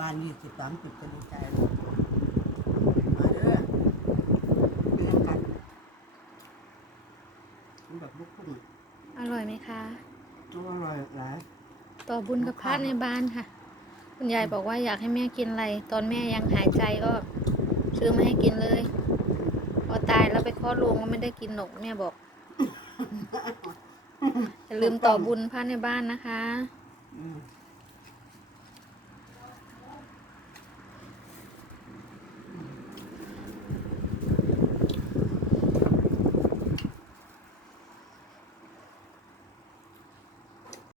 บ้านยี่สิบสามสิบจะดีใจเลยมาเด้อเลี้ยนกันมันแบบลูกพุ่งอร่อยไหมคะ ตัวอร่อยหลาย ต่อบุญกับพระในบ้านค่ะ คุณยายบอกว่าอยากให้แม่กินอะไร ตอนแม่ยังหายใจก็ซื้อมาให้กินเลย พอตายแล้วไปคลอดลงกก็ไม่ได้กินหนกแม่บอกอย่าลืมต่อบุญพระในบ้านนะคะ อืม